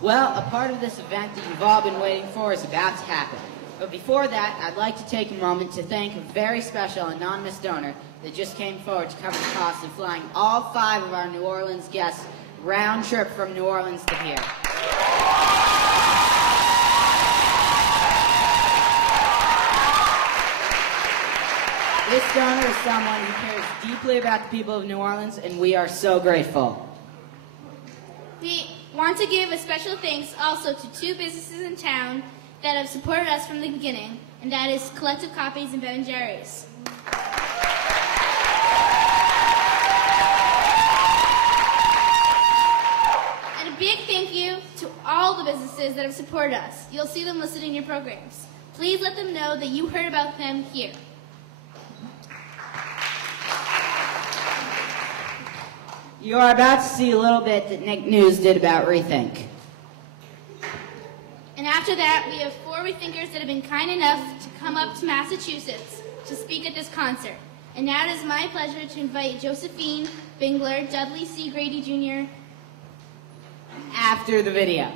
Well, a part of this event that you've all been waiting for is about to happen. But before that, I'd like to take a moment to thank a very special anonymous donor that just came forward to cover the cost of flying all 5 of our New Orleans guests round trip from New Orleans to here. This donor is someone who cares deeply about the people of New Orleans, and we are so grateful. We want to give a special thanks also to 2 businesses in town that have supported us from the beginning, and that is Collective Copies and Ben & Jerry's. And a big thank you to all the businesses that have supported us. You'll see them listed in your programs. Please let them know that you heard about them here. You are about to see a little bit that Nick News did about Rethink. And after that, we have 4 Rethinkers that have been kind enough to come up to Massachusetts to speak at this concert. And now it is my pleasure to invite Josephine Bingler, Dudley C. Grady Jr. after the video.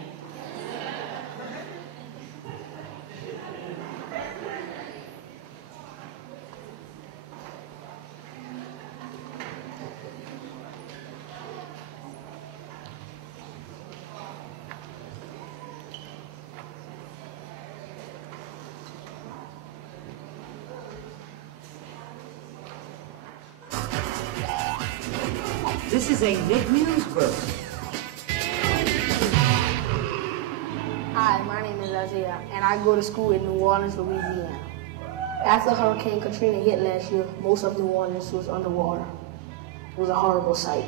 This is a Nick News group. Hi, my name is Isaiah, and I go to school in New Orleans, Louisiana. After Hurricane Katrina hit last year, most of New Orleans was underwater. It was a horrible sight.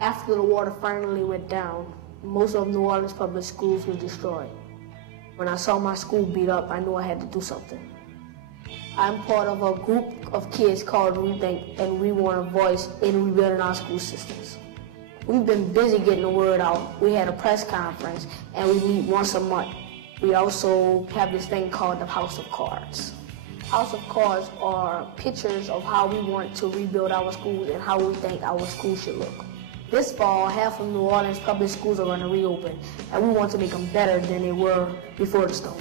After the water finally went down, most of New Orleans public schools were destroyed. When I saw my school beat up, I knew I had to do something. I'm part of a group of kids called Rethink, and we want a voice in rebuilding our school systems. We've been busy getting the word out. We had a press conference, and we meet once a month. We also have this thing called the House of Cards. House of Cards are pictures of how we want to rebuild our schools and how we think our schools should look. This fall, half of New Orleans public schools are going to reopen, and we want to make them better than they were before the storm.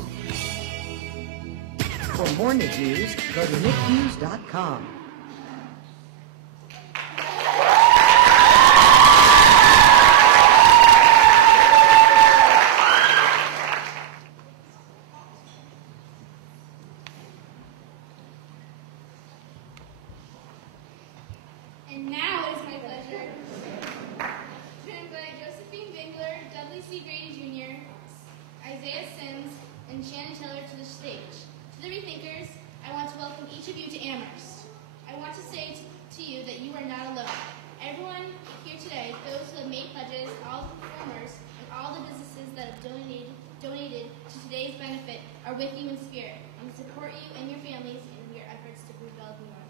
For more Nick News, go to nicknews.com. And now it is my pleasure to invite Josephine Bingler, Dudley C. Grady Jr., Isaiah Sims, and Shannon Taylor to the stage. To the Rethinkers, I want to welcome each of you to Amherst. I want to say to you that you are not alone. Everyone here today, those who have made pledges, all the performers, and all the businesses that have donated to today's benefit are with you in spirit and support you and your families in your efforts to rebuild New Orleans.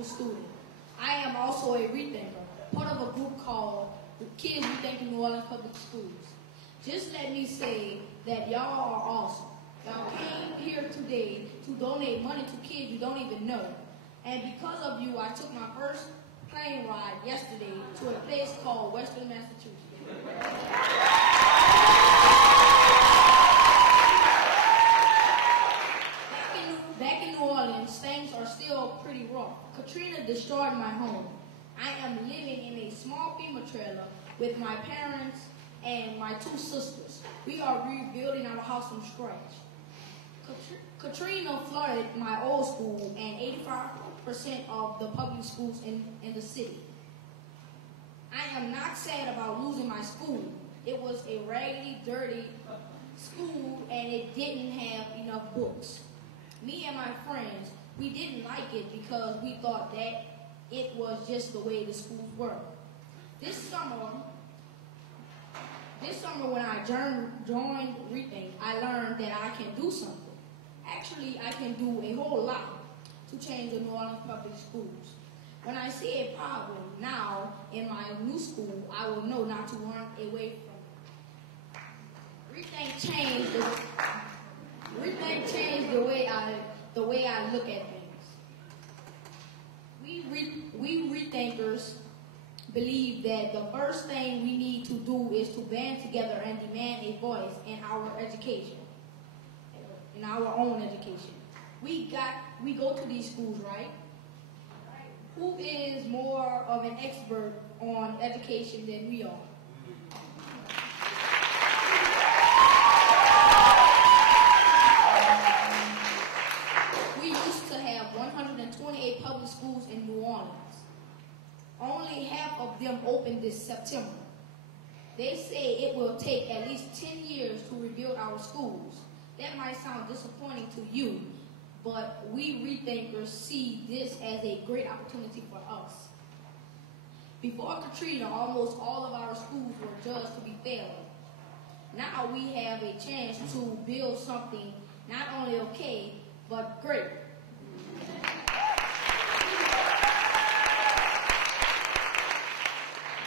Student. I am also a rethinker, part of a group called the Kids Rethinking New Orleans Public Schools. Just let me say that y'all are awesome. Y'all came here today to donate money to kids you don't even know. And because of you, I took my first plane ride yesterday to a place called Western Massachusetts. Back in New Orleans, things are still pretty rough. Katrina destroyed my home. I am living in a small FEMA trailer with my parents and my 2 sisters. We are rebuilding our house from scratch. Katrina flooded my old school and 85% of the public schools in the city. I am not sad about losing my school. It was a raggedy, dirty school and it didn't have enough books. Me and my friends, We didn't like it because we thought that it was just the way the schools were. This summer when I joined Rethink, I learned that I can do something. Actually, I can do a whole lot to change the New Orleans public schools. When I see a problem now in my new school, I will know not to run away from it. Rethink changed the way I look at things. We Rethinkers believe that the first thing we need to do is to band together and demand a voice in our education, in our own education. We go to these schools, right? Who is more of an expert on education than we are? We used to have 128 public schools in New Orleans. Only half of them opened this September. They say it will take at least 10 years to rebuild our schools. That might sound disappointing to you, but we Rethinkers see this as a great opportunity for us. Before Katrina, almost all of our schools were judged to be failing. Now we have a chance to build something not only okay, but great.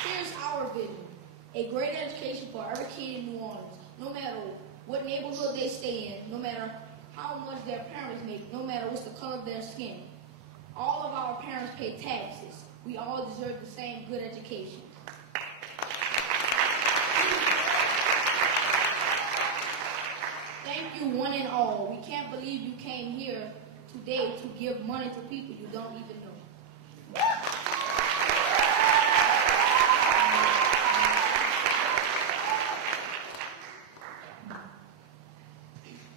Here's our vision: a great education for every kid in New Orleans, no matter what neighborhood they stay in, no matter how much their parents make, no matter what's the color of their skin. All of our parents pay taxes. We all deserve the same good education. Thank you, one and all. We can't believe you came here today to give money to people you don't even know.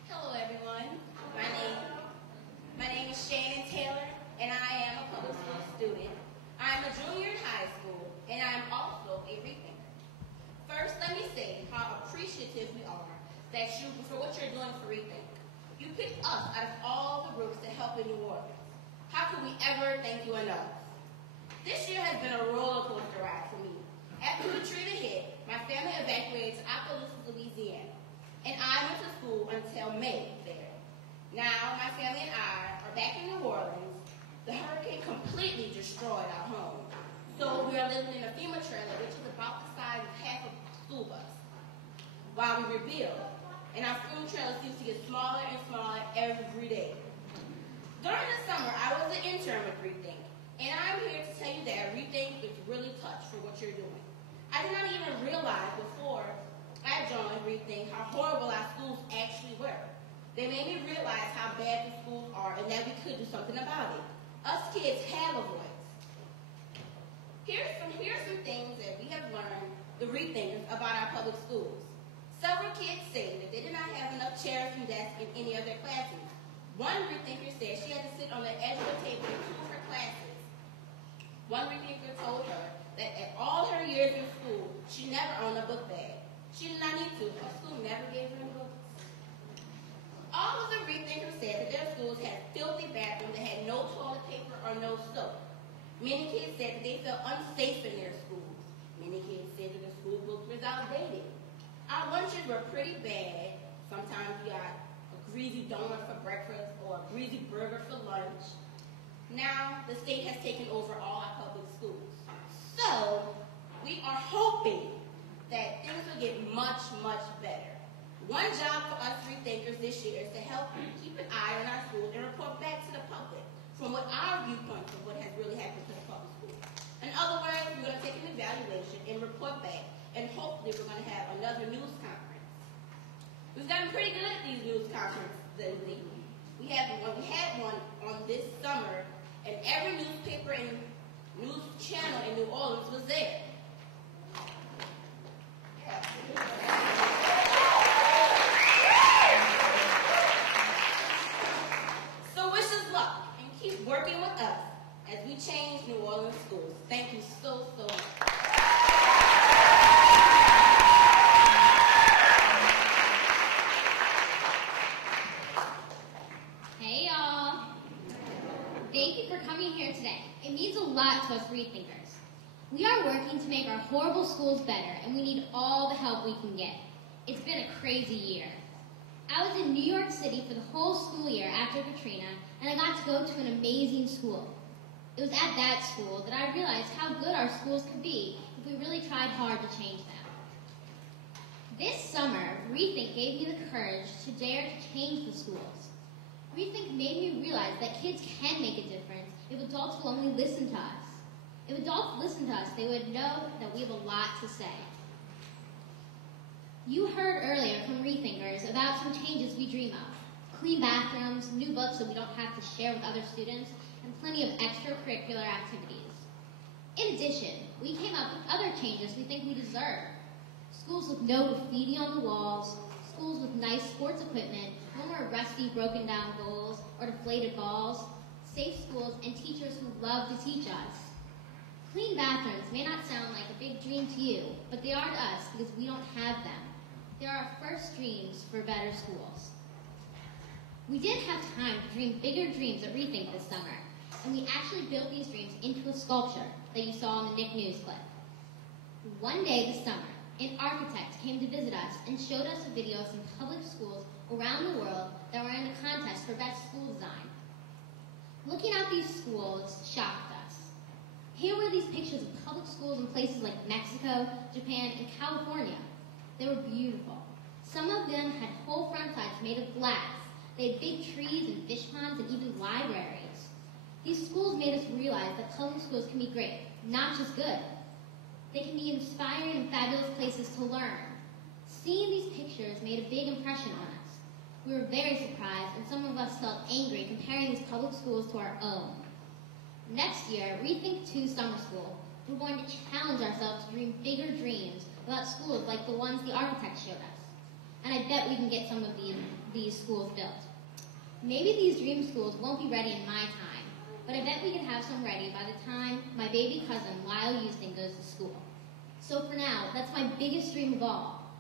Hello, everyone. My name is Shannon Taylor, and I am a public school student. I'm a junior in high school, and I'm also a rethinker. First, let me say how appreciative we are for what you're doing for Rethink. You picked us out of all the groups to help in New Orleans. How could we ever thank you enough? This year has been a roller coaster ride for me. After Katrina hit, my family evacuated to Appalachia, Louisiana, and I went to school until May there. Now, my family and I are back in New Orleans. The hurricane completely destroyed our home. So we are living in a FEMA trailer, which is about the size of half a school bus, while we rebuild. And our FEMA trailer seems to get smaller and smaller every day. During the summer, I was an intern with Rethink, and I'm here to tell you that Rethink is really touched for what you're doing. I did not even realize before I joined Rethink how horrible our schools actually were. They made me realize how bad the schools are and that we could do something about it. Us kids have a voice. Here's some things that we have learned, the Rethinkers, about our public schools. Several kids say that they did not have enough chairs and desks in any of their classes. One Rethinker said she had to sit on the edge of the table in 2 of her classes. One Rethinker told her that at all her years in school, she never owned a book bag. She did not need to. Her school never gave her any books. All of the Rethinkers said that their schools had filthy bathrooms that had no toilet paper or no soap. Many kids said that they felt unsafe in their schools. Many kids said that the school books were outdated. Our lunches were pretty bad. Sometimes we got a greasy donut for breakfast or a greasy burger for lunch. Now, the state has taken over all our public schools. So, we are hoping that things will get much, much better. One job for us Rethinkers this year is to help keep an eye on our schools and report back to the public from what our viewpoints of what has really happened to the public schools. In other words, we're going to take an evaluation and report back, and hopefully we're going to have another news conference. We've gotten pretty good at these news conferences lately. We had one on this summer, and every newspaper and news channel in New Orleans was there. So wish us luck and keep working with us as we change New Orleans schools. Thank you so, so much. Hey y'all. horrible schools better, and we need all the help we can get. It's been a crazy year. I was in New York City for the whole school year after Katrina, and I got to go to an amazing school. It was at that school that I realized how good our schools could be if we really tried hard to change them. This summer, Rethink gave me the courage to dare to change the schools. Rethink made me realize that kids can make a difference if adults will only listen to us. If adults listen to us, they would know that we have a lot to say. You heard earlier from Rethinkers about some changes we dream of. Clean bathrooms, new books that we don't have to share with other students, and plenty of extracurricular activities. In addition, we came up with other changes we think we deserve. Schools with no graffiti on the walls, schools with nice sports equipment, no more rusty, broken down goals or deflated balls, safe schools, and teachers who love to teach us. Clean bathrooms may not sound like a big dream to you, but they are to us because we don't have them. They are our first dreams for better schools. We did have time to dream bigger dreams at Rethink this summer, and we actually built these dreams into a sculpture that you saw in the Nick News clip. One day this summer, an architect came to visit us and showed us a video of some public schools around the world that were in a contest for best school design. Looking at these schools shocked us. Here were these pictures of public schools in places like Mexico, Japan, and California. They were beautiful. Some of them had whole front sides made of glass. They had big trees and fish ponds and even libraries. These schools made us realize that public schools can be great, not just good. They can be inspiring and fabulous places to learn. Seeing these pictures made a big impression on us. We were very surprised, and some of us felt angry comparing these public schools to our own. Next year, Rethink 2 Summer School, we're going to challenge ourselves to dream bigger dreams about schools like the ones the architect showed us. And I bet we can get some of these schools built. Maybe these dream schools won't be ready in my time, but I bet we can have some ready by the time my baby cousin Lyle Houston goes to school. So for now, that's my biggest dream of all,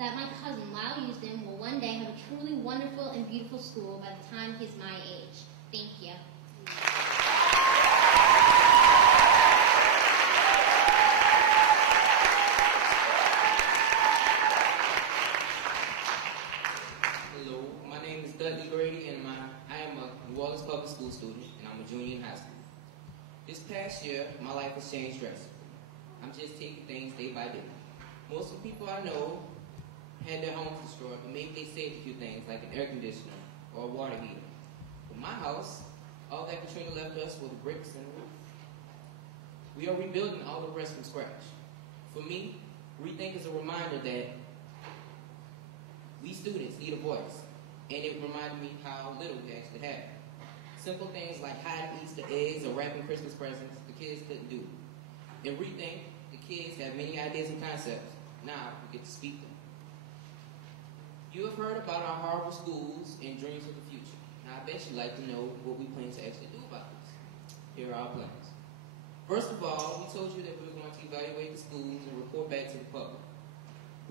that my cousin Lyle Houston will one day have a truly wonderful and beautiful school by the time he's my age. Thank you. Hello, my name is Dudley Grady, and I am a New Orleans public school student, and I'm a junior in high school. This past year, my life has changed drastically. I'm just taking things day by day. Most of the people I know had their homes destroyed, but maybe they saved a few things like an air conditioner or a water heater. But my house, all that Katrina left us was bricks and roof. We are rebuilding all the rest from scratch. For me, Rethink is a reminder that we students need a voice, and it reminded me how little we actually have. Simple things like hiding Easter eggs or wrapping Christmas presents, the kids couldn't do. In Rethink, the kids have many ideas and concepts. Now we get to speak them. You have heard about our horrible schools and dreams of the future. Now I bet you'd like to know what we plan to actually do about this. Here are our plans. First of all, we told you that we were going to evaluate the schools and report back to the public.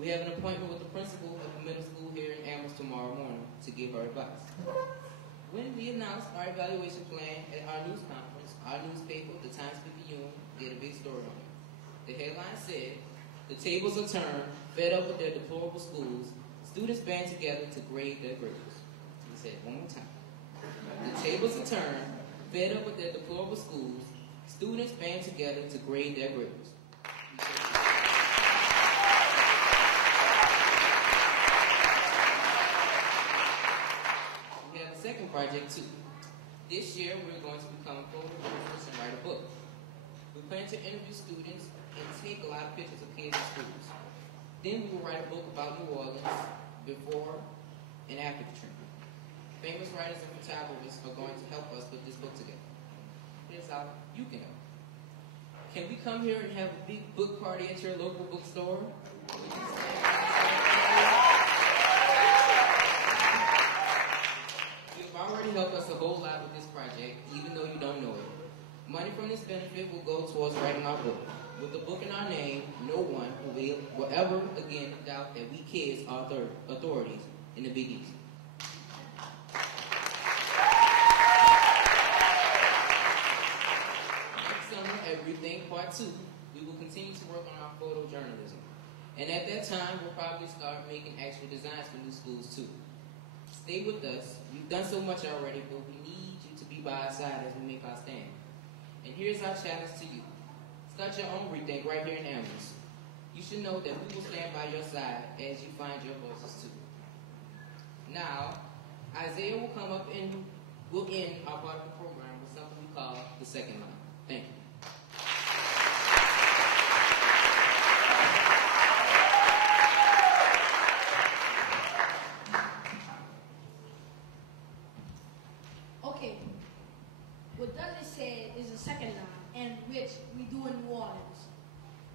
We have an appointment with the principal of the middle school here in Amherst tomorrow morning to give her advice. When we announced our evaluation plan at our news conference, our newspaper, the Times-Picayune, did a big story on it. The headline said, "The tables are turned, fed up with their deplorable schools, students band together to grade their grades." We said it one more time. The tables are turned, fed up with their deplorable schools, students band together to grade their grades. We have a second project too. This year we're going to become photographers and write a book. We plan to interview students and take a lot of pictures of kids in schools. Then we will write a book about New Orleans before and after Katrina. Famous writers and photographers are going to help us put this book together. Here's how you can help. Can we come here and have a big book party at your local bookstore? You've already helped us a whole lot with this project, even though you don't know it. Money from this benefit will go towards writing our book. With the book in our name, no one will ever again doubt that we kids are authorities in the Big East. Next summer at Rethink Part 2, we we will continue to work on our photojournalism. And at that time, we'll probably start making actual designs for new schools too. Stay with us. We've done so much already, but we need you to be by our side as we make our stand. And here's our challenge to you. Start your own rethink right here in Amherst. You should know that we will stand by your side as you find your voices too. Now, Isaiah will come up and we'll end our part of the program with something we call the second line. Thank you. Okay, what Dudley said is the second line, and which we do in New Orleans.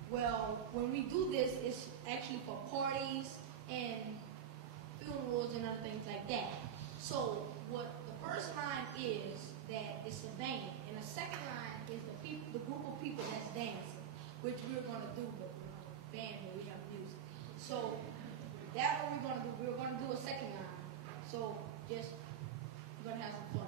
Well, when we do this, it's actually for parties and funerals and other things like that. So what the first line is that it's a band, and the second line is the group of people that's dancing, which we're going to do, but we're not a band, but we have music. So that's what we're going to do. We're going to do a second line. So just, we're going to have some fun.